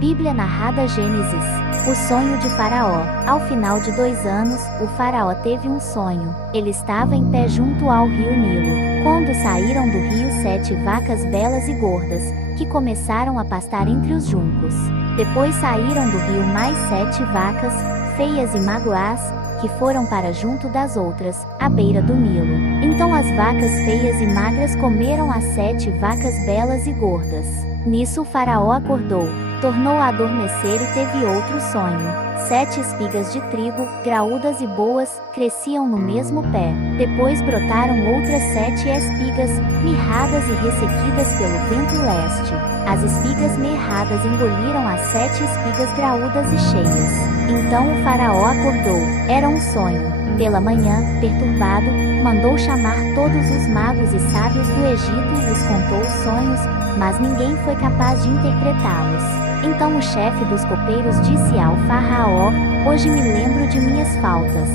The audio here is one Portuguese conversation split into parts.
Bíblia narrada Gênesis. O sonho de Faraó. Ao final de 2 anos, o Faraó teve um sonho. Ele estava em pé junto ao rio Nilo. Quando saíram do rio 7 vacas belas e gordas, que começaram a pastar entre os juncos. Depois saíram do rio mais 7 vacas, feias e magoás, que foram para junto das outras, à beira do Nilo. Então as vacas feias e magras comeram as 7 vacas belas e gordas. Nisso o Faraó acordou, tornou a adormecer e teve outro sonho. 7 espigas de trigo, graúdas e boas, cresciam no mesmo pé. Depois brotaram outras 7 espigas, mirradas e ressequidas pelo vento leste. As espigas mirradas engoliram as 7 espigas graúdas e cheias. Então o Faraó acordou. Era um sonho. Pela manhã, perturbado, mandou chamar todos os magos e sábios do Egito e lhes contou os sonhos, mas ninguém foi capaz de interpretá-los. Então o chefe dos copeiros disse ao Faraó: "Hoje me lembro de minhas faltas."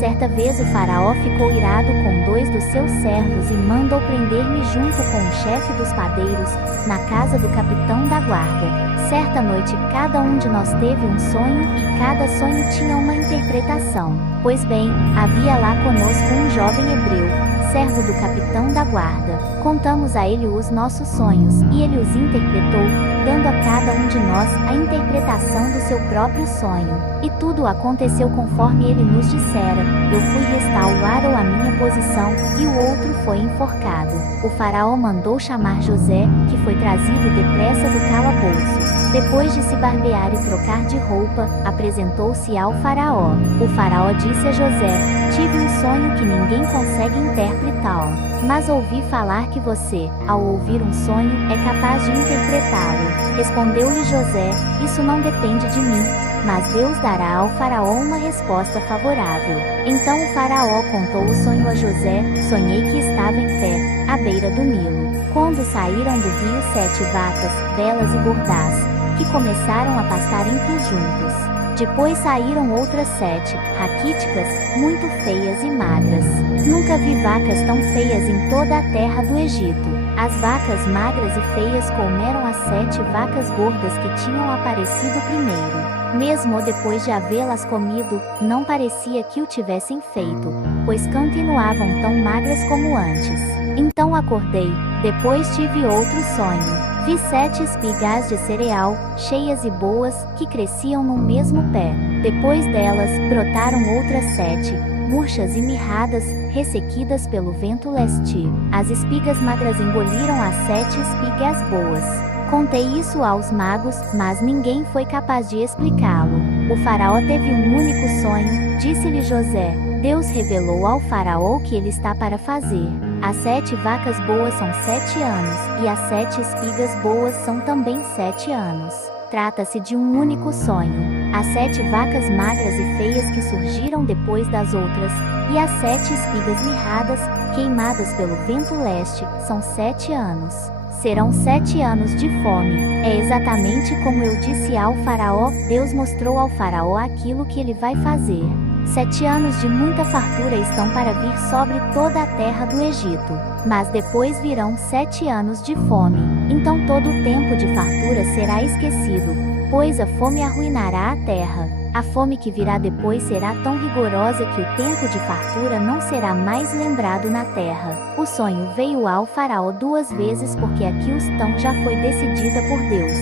Certa vez o Faraó ficou irado com 2 dos seus servos e mandou prender-me junto com o chefe dos padeiros, na casa do capitão da guarda. Certa noite cada um de nós teve um sonho e cada sonho tinha uma interpretação. Pois bem, havia lá conosco um jovem hebreu, servo do capitão da guarda. Contamos a ele os nossos sonhos, e ele os interpretou, dando a cada um de nós a interpretação do seu próprio sonho. E tudo aconteceu conforme ele nos dissera. Eu fui restaurar a minha posição, e o outro foi enforcado. O Faraó mandou chamar José, que foi trazido depressa do calabouço. Depois de se barbear e trocar de roupa, apresentou-se ao Faraó. O Faraó disse a José: "Tive um sonho que ninguém consegue interpretá-lo. Mas ouvi falar que você, ao ouvir um sonho, é capaz de interpretá-lo." Respondeu-lhe José: "Isso não depende de mim, mas Deus dará ao Faraó uma resposta favorável." Então o Faraó contou o sonho a José: "Sonhei que estava em pé, à beira do Nilo. Quando saíram do rio 7 vacas, belas e gordás, que começaram a pastar entre os juncos. Depois saíram outras 7, raquíticas, muito feias e magras. Nunca vi vacas tão feias em toda a terra do Egito. As vacas magras e feias comeram as 7 vacas gordas que tinham aparecido primeiro. Mesmo depois de havê-las comido, não parecia que o tivessem feito, pois continuavam tão magras como antes. Então acordei, depois tive outro sonho. Vi 7 espigas de cereal, cheias e boas, que cresciam no mesmo pé. Depois delas, brotaram outras 7, murchas e mirradas, ressequidas pelo vento leste. As espigas magras engoliram as 7 espigas boas. Contei isso aos magos, mas ninguém foi capaz de explicá-lo. O Faraó teve um único sonho, disse-lhe José. Deus revelou ao Faraó o que ele está para fazer. As 7 vacas boas são 7 anos, e as 7 espigas boas são também 7 anos. Trata-se de um único sonho. As 7 vacas magras e feias que surgiram depois das outras, e as 7 espigas mirradas, queimadas pelo vento leste, são 7 anos. Serão 7 anos de fome. É exatamente como eu disse ao Faraó. Deus mostrou ao Faraó aquilo que ele vai fazer. 7 anos de muita fartura estão para vir sobre toda a terra do Egito. Mas depois virão 7 anos de fome. Então todo o tempo de fartura será esquecido, pois a fome arruinará a terra. A fome que virá depois será tão rigorosa que o tempo de fartura não será mais lembrado na terra. O sonho veio ao Faraó 2 vezes porque a questão já foi decidida por Deus,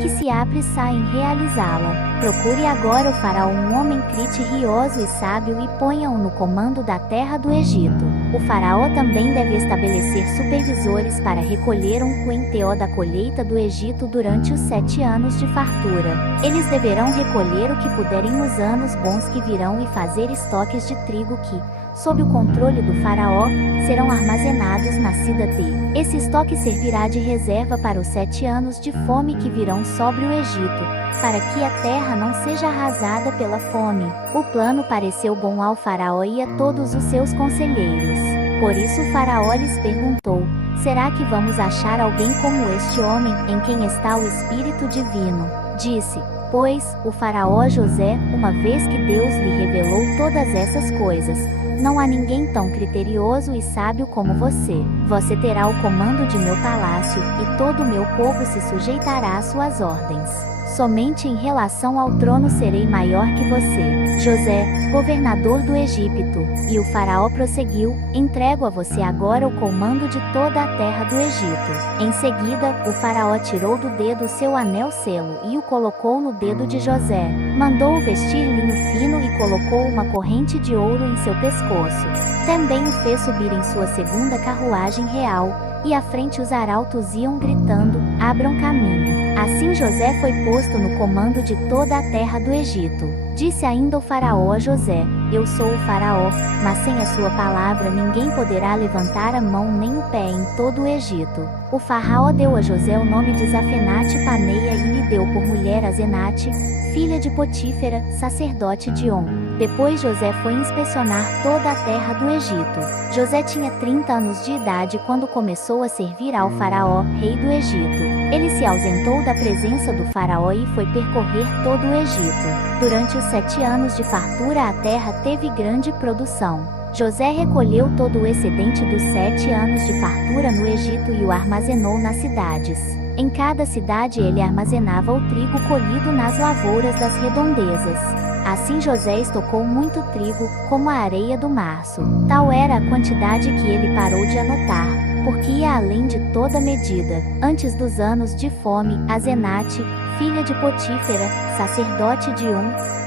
que se apressar em realizá-la. Procure agora o Faraó um homem criterioso e sábio e ponha-o no comando da terra do Egito. O Faraó também deve estabelecer supervisores para recolher um quinto da colheita do Egito durante os 7 anos de fartura. Eles deverão recolher o que puderem nos anos bons que virão e fazer estoques de trigo que, sob o controle do Faraó, serão armazenados na cidade. Esse estoque servirá de reserva para os 7 anos de fome que virão sobre o Egito, para que a terra não seja arrasada pela fome. O plano pareceu bom ao Faraó e a todos os seus conselheiros. Por isso o Faraó lhes perguntou: "Será que vamos achar alguém como este homem, em quem está o Espírito Divino?" Disse, pois, o Faraó a José, uma vez que Deus lhe revelou todas essas coisas: "Não há ninguém tão criterioso e sábio como você. Você terá o comando de meu palácio, e todo o meu povo se sujeitará às suas ordens." somente em relação ao trono serei maior que você, José, governador do Egito. E o faraó prosseguiu: entrego a você agora o comando de toda a terra do Egito. Em seguida, o faraó tirou do dedo seu anel-selo e o colocou no dedo de José. Mandou-o vestir linho fino e colocou uma corrente de ouro em seu pescoço. Também o fez subir em sua segunda carruagem real, e à frente os arautos iam gritando: abram caminho. Assim José foi posto no comando de toda a terra do Egito. Disse ainda o faraó a José: eu sou o faraó, mas sem a sua palavra ninguém poderá levantar a mão nem o pé em todo o Egito. O faraó deu a José o nome de Zafenate-Paneia e lhe deu por mulher a Zenate, filha de Potífera, sacerdote de On. Depois José foi inspecionar toda a terra do Egito. José tinha 30 anos de idade quando começou a servir ao faraó, rei do Egito. Ele se ausentou da presença do faraó e foi percorrer todo o Egito. Durante os 7 anos de fartura a terra teve grande produção. José recolheu todo o excedente dos 7 anos de fartura no Egito e o armazenou nas cidades. Em cada cidade ele armazenava o trigo colhido nas lavouras das redondezas. Assim José estocou muito trigo, como a areia do março. Tal era a quantidade que ele parou de anotar, porque ia além de toda medida. Antes dos anos de fome, a Zenate, filha de Potífera, sacerdote de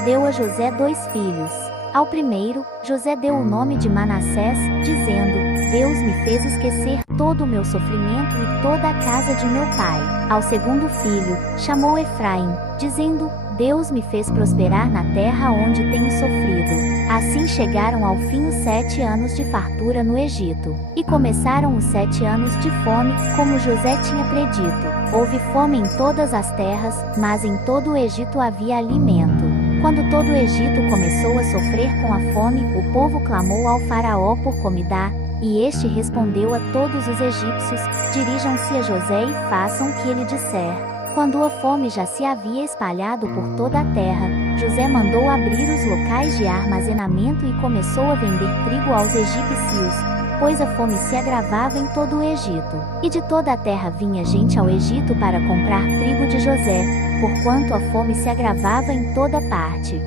deu a José 2 filhos. Ao primeiro, José deu o nome de Manassés, dizendo: Deus me fez esquecer todo o meu sofrimento e toda a casa de meu pai. Ao segundo filho, chamou Efraim, dizendo: Deus me fez prosperar na terra onde tenho sofrido. Assim chegaram ao fim os 7 anos de fartura no Egito. E começaram os 7 anos de fome, como José tinha predito. Houve fome em todas as terras, mas em todo o Egito havia alimento. Quando todo o Egito começou a sofrer com a fome, o povo clamou ao faraó por comida, e este respondeu a todos os egípcios: dirijam-se a José e façam o que ele disser. Quando a fome já se havia espalhado por toda a terra, José mandou abrir os locais de armazenamento e começou a vender trigo aos egípcios, pois a fome se agravava em todo o Egito. E de toda a terra vinha gente ao Egito para comprar trigo de José, porquanto a fome se agravava em toda parte.